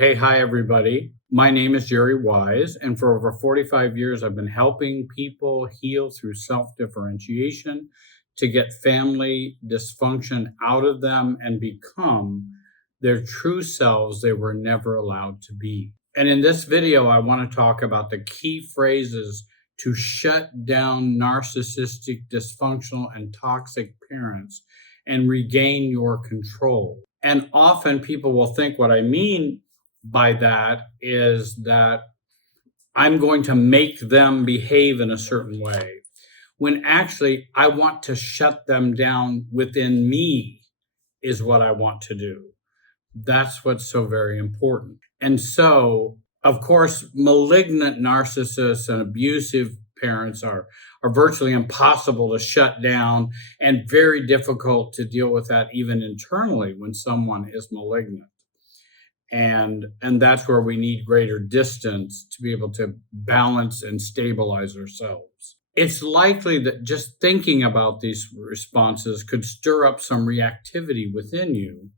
Hi, everybody. My name is Jerry Wise, and for over 45 years, I've been helping people heal through self differentiation to get family dysfunction out of them and become their true selves they were never allowed to be. And in this video, I want to talk about the key phrases to shut down narcissistic, dysfunctional, and toxic parents and regain your control. And often people will think what I mean by that is that I'm going to make them behave in a certain way, when actually I want to shut them down within me, is what I want to do. That's what's so very important. And so, of course, malignant narcissists and abusive parents are virtually impossible to shut down and very difficult to deal with that even internally when someone is malignant. And that's where we need greater distance to be able to balance and stabilize ourselves. It's likely that just thinking about these responses could stir up some reactivity within you,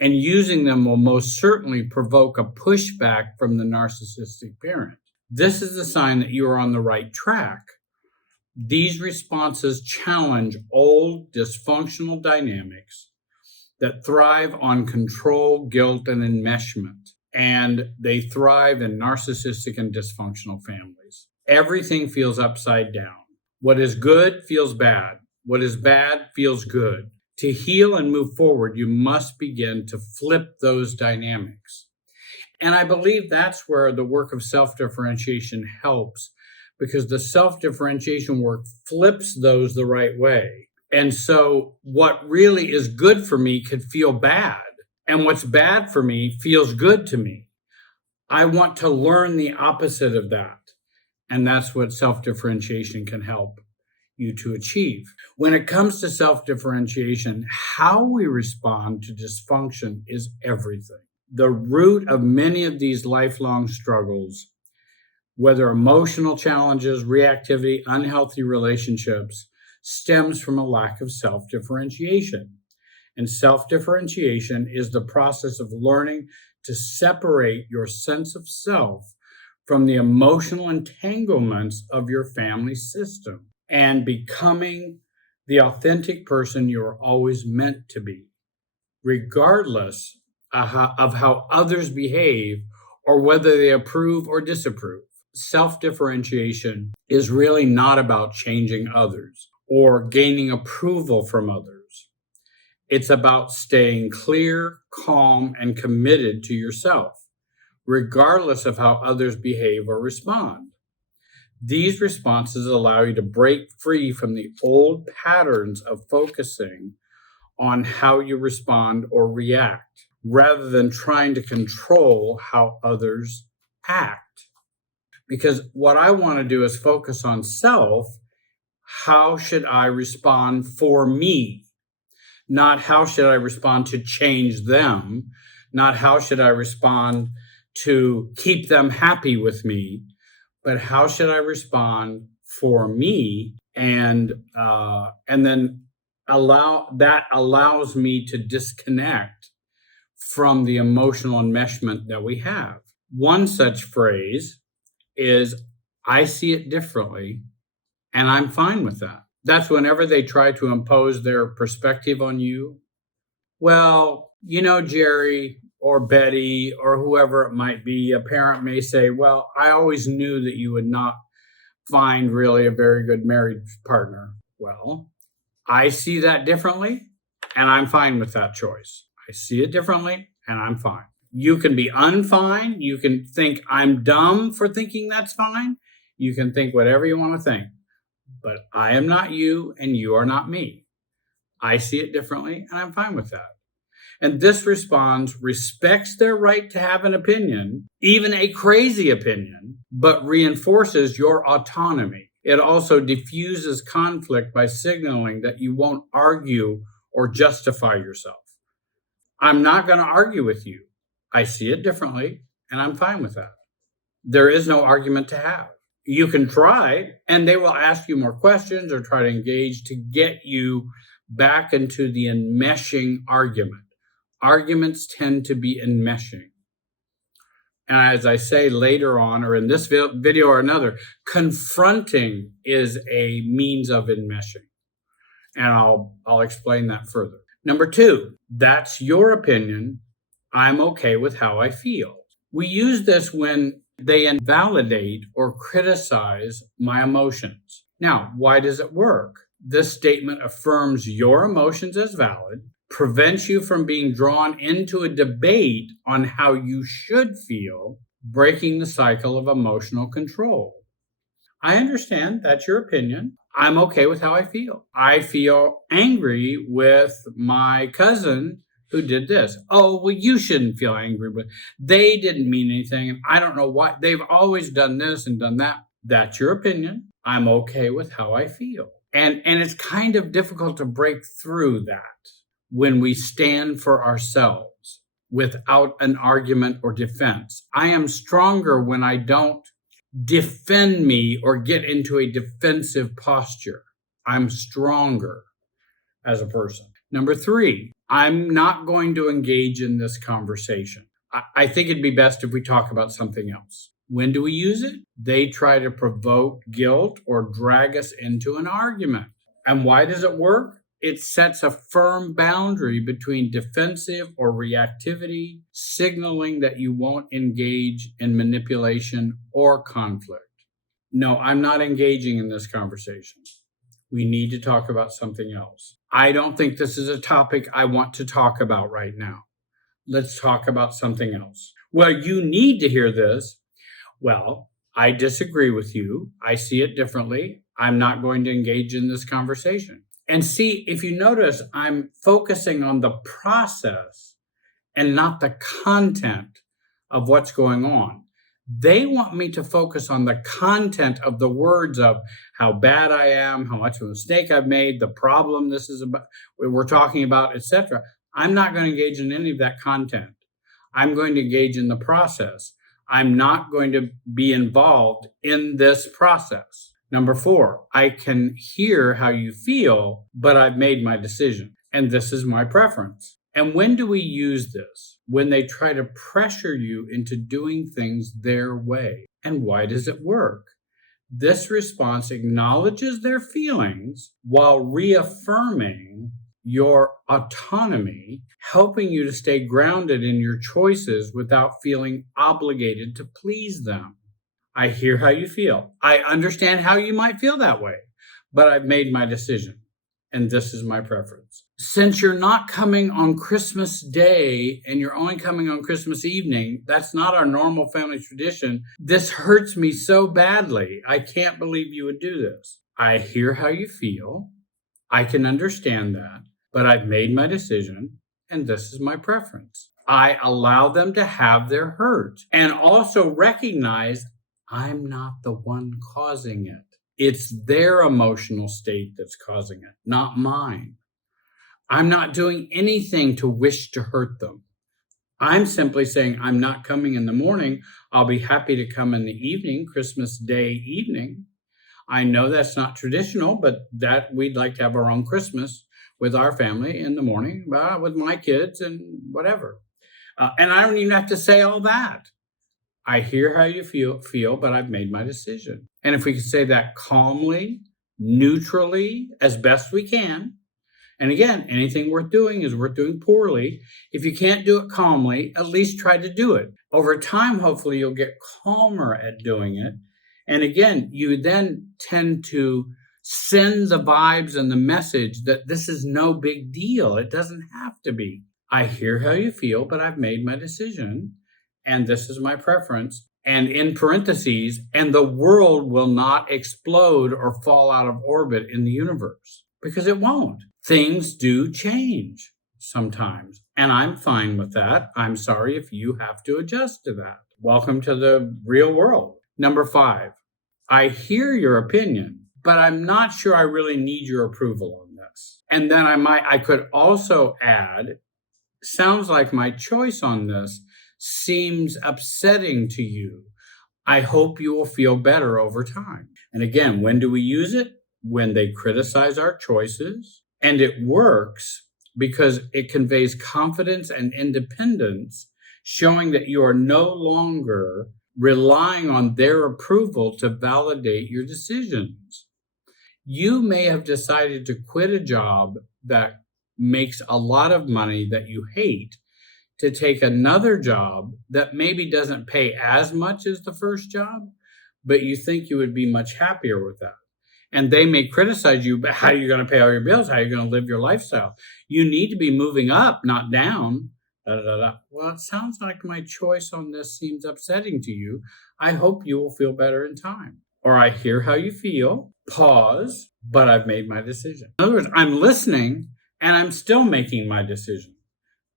and using them will most certainly provoke a pushback from the narcissistic parent. This is a sign that you are on the right track. These responses challenge old dysfunctional dynamics that thrive on control, guilt, and enmeshment. And they thrive in narcissistic and dysfunctional families. Everything feels upside down. What is good feels bad. What is bad feels good. To heal and move forward, you must begin to flip those dynamics. And I believe that's where the work of self-differentiation helps, because the self-differentiation work flips those the right way. And so what really is good for me could feel bad, and what's bad for me feels good to me. I want to learn the opposite of that. And that's what self-differentiation can help you to achieve. When it comes to self-differentiation, how we respond to dysfunction is everything. The root of many of these lifelong struggles, whether emotional challenges, reactivity, unhealthy relationships, stems from a lack of self-differentiation. And self-differentiation is the process of learning to separate your sense of self from the emotional entanglements of your family system and becoming the authentic person you are always meant to be, regardless of how others behave or whether they approve or disapprove. Self-differentiation is really not about changing others or gaining approval from others. It's about staying clear, calm, and committed to yourself, regardless of how others behave or respond. These responses allow you to break free from the old patterns of focusing on how you respond or react, rather than trying to control how others act. Because what I want to do is focus on self. How should I respond for me? Not how should I respond to change them? Not how should I respond to keep them happy with me? But how should I respond for me? And then allows me to disconnect from the emotional enmeshment that we have. One such phrase is, I see it differently, and I'm fine with that. That's whenever they try to impose their perspective on you. Well, Jerry or Betty or whoever it might be, a parent may say, well, I always knew that you would not find really a very good marriage partner. Well, I see that differently, and I'm fine with that choice. I see it differently, and I'm fine. You can be unfine. You can think I'm dumb for thinking that's fine. You can think whatever you want to think. But I am not you, and you are not me. I see it differently, and I'm fine with that. And this response respects their right to have an opinion, even a crazy opinion, but reinforces your autonomy. It also diffuses conflict by signaling that you won't argue or justify yourself. I'm not going to argue with you. I see it differently, and I'm fine with that. There is no argument to have. You can try, and they will ask you more questions or try to engage to get you back into the enmeshing argument. Arguments tend to be enmeshing. And as I say later on, or in this video or another, confronting is a means of enmeshing. And I'll explain that further. Number two, that's your opinion. I'm okay with how I feel. We use this when they invalidate or criticize my emotions. Now, why does it work? This statement affirms your emotions as valid, prevents you from being drawn into a debate on how you should feel, breaking the cycle of emotional control. I understand that's your opinion. I'm okay with how I feel. I feel angry with my cousin who did this. Oh, well, you shouldn't feel angry, but they didn't mean anything. And I don't know why. They've always done this and done that. That's your opinion. I'm okay with how I feel. And it's kind of difficult to break through that when we stand for ourselves without an argument or defense. I am stronger when I don't defend me or get into a defensive posture. I'm stronger as a person. Number three, I'm not going to engage in this conversation. I think it'd be best if we talk about something else. When do we use it? They try to provoke guilt or drag us into an argument. And why does it work? It sets a firm boundary between defensive or reactivity, signaling that you won't engage in manipulation or conflict. No, I'm not engaging in this conversation. We need to talk about something else. I don't think this is a topic I want to talk about right now. Let's talk about something else. Well, you need to hear this. Well, I disagree with you. I see it differently. I'm not going to engage in this conversation. And see, if you notice, I'm focusing on the process and not the content of what's going on. They want me to focus on the content of the words of how bad I am, how much of a mistake I've made, the problem this is about, we're talking about, etc. I'm not going to engage in any of that content. I'm going to engage in the process. I'm not going to be involved in this process. Number four, I can hear how you feel, but I've made my decision, and this is my preference. And when do we use this? When they try to pressure you into doing things their way. And why does it work? This response acknowledges their feelings while reaffirming your autonomy, helping you to stay grounded in your choices without feeling obligated to please them. I hear how you feel. I understand how you might feel that way, but I've made my decision, and this is my preference. Since you're not coming on Christmas Day and you're only coming on Christmas evening, that's not our normal family tradition. This hurts me so badly. I can't believe you would do this. I hear how you feel. I can understand that, but I've made my decision, and this is my preference. I allow them to have their hurt and also recognize I'm not the one causing it. It's their emotional state that's causing it, not mine. I'm not doing anything to wish to hurt them. I'm simply saying I'm not coming in the morning. I'll be happy to come in the evening, Christmas Day evening. I know that's not traditional, but that we'd like to have our own Christmas with our family in the morning, with my kids and whatever. And I don't even have to say all that. I hear how you feel, but I've made my decision. And if we can say that calmly, neutrally, as best we can, and again, anything worth doing is worth doing poorly. If you can't do it calmly, at least try to do it. Over time, hopefully you'll get calmer at doing it. And again, you then tend to send the vibes and the message that this is no big deal. It doesn't have to be. I hear how you feel, but I've made my decision. And this is my preference. And in parentheses, and the world will not explode or fall out of orbit in the universe, because it won't. Things do change sometimes, and I'm fine with that. I'm sorry if you have to adjust to that. Welcome to the real world. Number 5, I hear your opinion, but I'm not sure I really need your approval on this. And then I could also add, sounds like my choice on this seems upsetting to you. I hope you will feel better over time. And again, when do we use it? When they criticize our choices. And it works because it conveys confidence and independence showing that you are no longer relying on their approval to validate your decisions. You may have decided to quit a job that makes a lot of money that you hate to take another job that maybe doesn't pay as much as the first job, but you think you would be much happier with that. And they may criticize you, but how are you going to pay all your bills? How are you going to live your lifestyle? You need to be moving up, not down. Da, da, da. Well, it sounds like my choice on this seems upsetting to you. I hope you will feel better in time. Or I hear how you feel, pause, but I've made my decision. In other words, I'm listening and I'm still making my decision,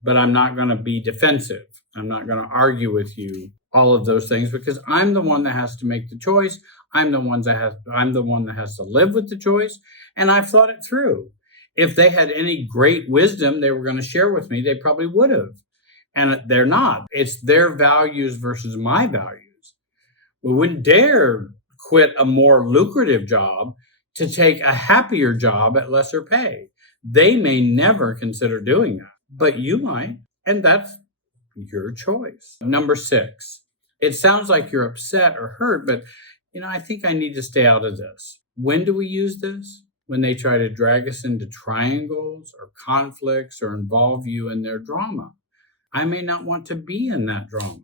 but I'm not going to be defensive. I'm not going to argue with you, all of those things, because I'm the one that has to make the choice. I'm the one that has to live with the choice, and I've thought it through. If they had any great wisdom they were going to share with me, they probably would have. And they're not. It's their values versus my values. We wouldn't dare quit a more lucrative job to take a happier job at lesser pay. They may never consider doing that, but you might, and that's your choice. Number 6, it sounds like you're upset or hurt, but I think I need to stay out of this. When do we use this? When they try to drag us into triangles or conflicts or involve you in their drama. I may not want to be in that drama.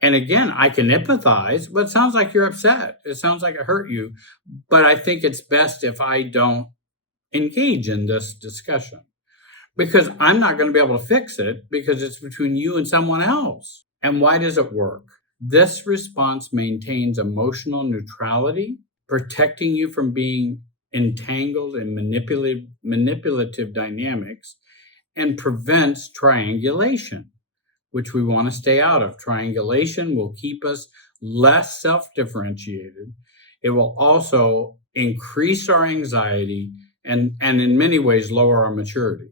And again, I can empathize, but it sounds like you're upset. It sounds like it hurt you. But I think it's best if I don't engage in this discussion, because I'm not going to be able to fix it, because it's between you and someone else. And why does it work? This response maintains emotional neutrality, protecting you from being entangled in manipulative dynamics, and prevents triangulation, which we want to stay out of. Triangulation will keep us less self-differentiated. It will also increase our anxiety and in many ways lower our maturity.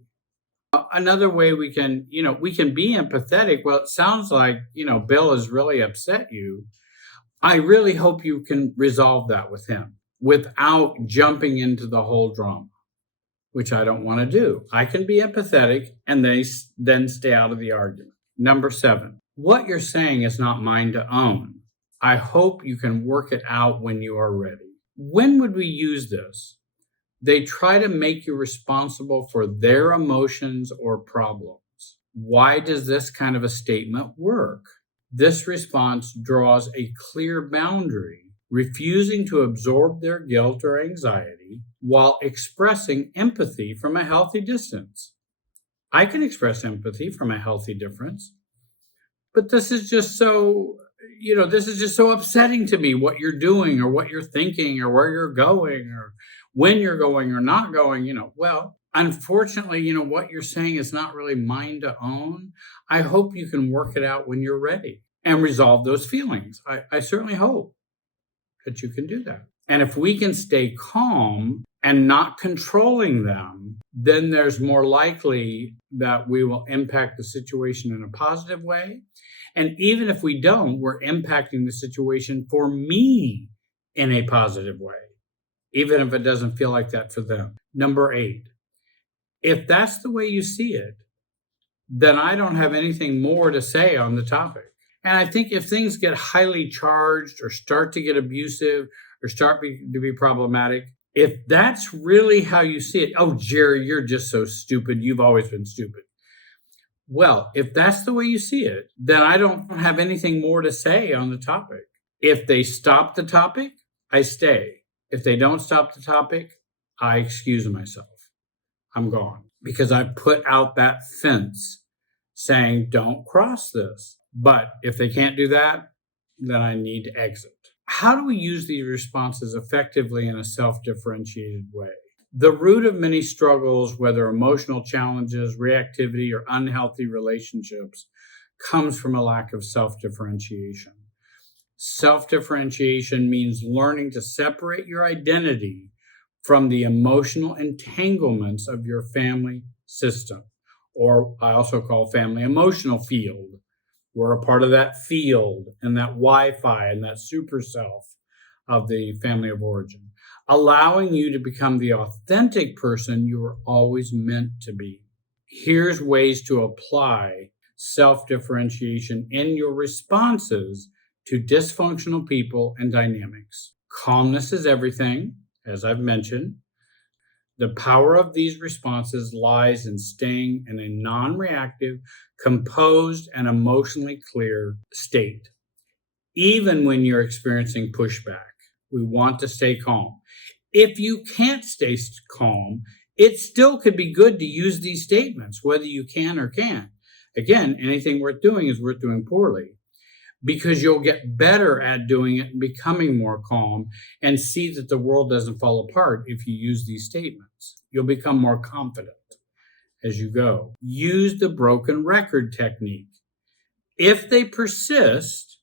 Another way we can be empathetic. Well, it sounds like, Bill has really upset you. I really hope you can resolve that with him without jumping into the whole drama, which I don't want to do. I can be empathetic and then stay out of the argument. Number 7, what you're saying is not mine to own. I hope you can work it out when you are ready. When would we use this? They try to make you responsible for their emotions or problems. Why does this kind of a statement work? This response draws a clear boundary, refusing to absorb their guilt or anxiety while expressing empathy from a healthy distance. I can express empathy from a healthy difference, but this is just so upsetting to me, what you're doing or what you're thinking or where you're going or when you're going or not going. Well, unfortunately, what you're saying is not really mine to own. I hope you can work it out when you're ready and resolve those feelings. I certainly hope that you can do that. And if we can stay calm and not controlling them, then there's more likely that we will impact the situation in a positive way. And even if we don't, we're impacting the situation for me in a positive way, even if it doesn't feel like that for them. Number 8, if that's the way you see it, then I don't have anything more to say on the topic. And I think if things get highly charged or start to get abusive or start to be problematic, if that's really how you see it, oh, Jerry, you're just so stupid. You've always been stupid. Well, if that's the way you see it, then I don't have anything more to say on the topic. If they stop the topic, I stay. If they don't stop the topic, I excuse myself. I'm gone, because I put out that fence saying, don't cross this. But if they can't do that, then I need to exit. How do we use these responses effectively in a self-differentiated way? The root of many struggles, whether emotional challenges, reactivity, or unhealthy relationships, comes from a lack of self-differentiation. Self-differentiation means learning to separate your identity from the emotional entanglements of your family system, or I also call family emotional field. We're a part of that field and that Wi-Fi and that super self of the family of origin, allowing you to become the authentic person you were always meant to be. Here's ways to apply self-differentiation in your responses to dysfunctional people and dynamics. Calmness is everything, as I've mentioned. The power of these responses lies in staying in a non-reactive, composed, and emotionally clear state. Even when you're experiencing pushback, we want to stay calm. If you can't stay calm, it still could be good to use these statements, whether you can or can't. Again, anything worth doing is worth doing poorly, because you'll get better at doing it and becoming more calm and see that the world doesn't fall apart if you use these statements. You'll become more confident as you go. Use the broken record technique. If they persist,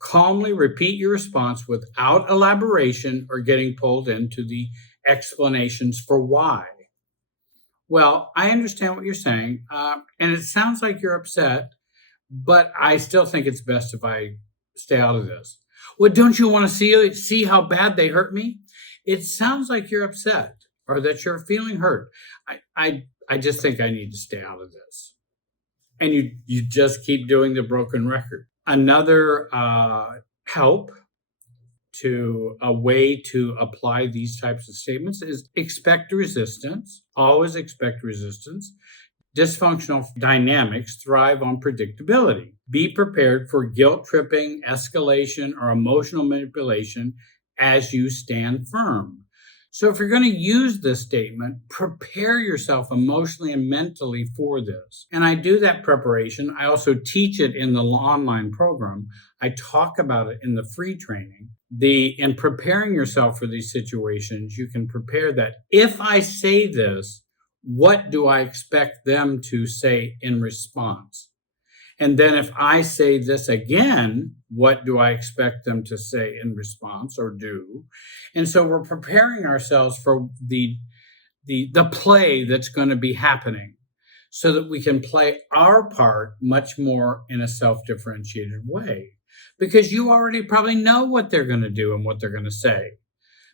calmly repeat your response without elaboration or getting pulled into the explanations for why. Well, I understand what you're saying, and it sounds like you're upset, but I still think it's best if I stay out of this. Well, don't you want to see how bad they hurt me? It sounds like you're upset or that you're feeling hurt. I just think I need to stay out of this. And you just keep doing the broken record. Another help to a way to apply these types of statements is expect resistance. Always expect resistance. Dysfunctional dynamics thrive on predictability. Be prepared for guilt tripping, escalation, or emotional manipulation as you stand firm. So if you're going to use this statement, prepare yourself emotionally and mentally for this. And I do that preparation. I also teach it in the online program. I talk about it in the free training. In preparing yourself for these situations, you can prepare that if I say this, what do I expect them to say in response? And then if I say this again, what do I expect them to say in response or do? And so we're preparing ourselves for the play that's going to be happening so that we can play our part much more in a self-differentiated way. Because you already probably know what they're going to do and what they're going to say.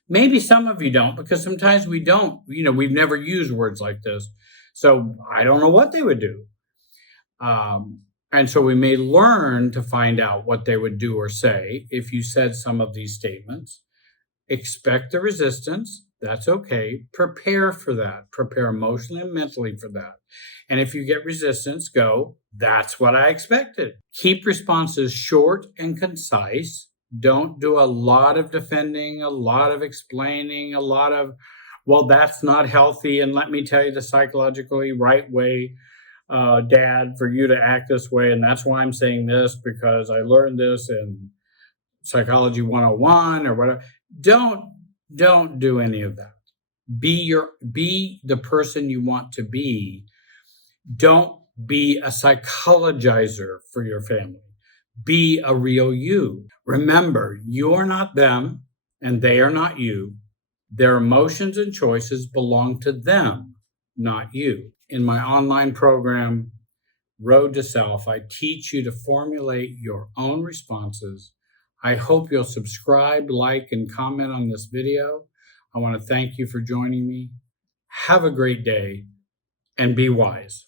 Maybe some of you don't, because sometimes we don't. We've never used words like this. So I don't know what they would do. And so we may learn to find out what they would do or say if you said some of these statements. Expect the resistance. That's okay. Prepare for that. Prepare emotionally and mentally for that. And if you get resistance, go, that's what I expected. Keep responses short and concise. Don't do a lot of defending, a lot of explaining, a lot of, well, that's not healthy. And let me tell you the psychologically right way, Dad, for you to act this way. And that's why I'm saying this, because I learned this in Psychology 101 or whatever. Don't do any of that. Be the person you want to be. Don't be a psychologizer for your family. Be a real you. Remember, you are not them and they are not you. Their emotions and choices belong to them, not you. In my online program, Road to Self, I teach you to formulate your own responses. I hope you'll subscribe, like, and comment on this video. I want to thank you for joining me. Have a great day and be wise.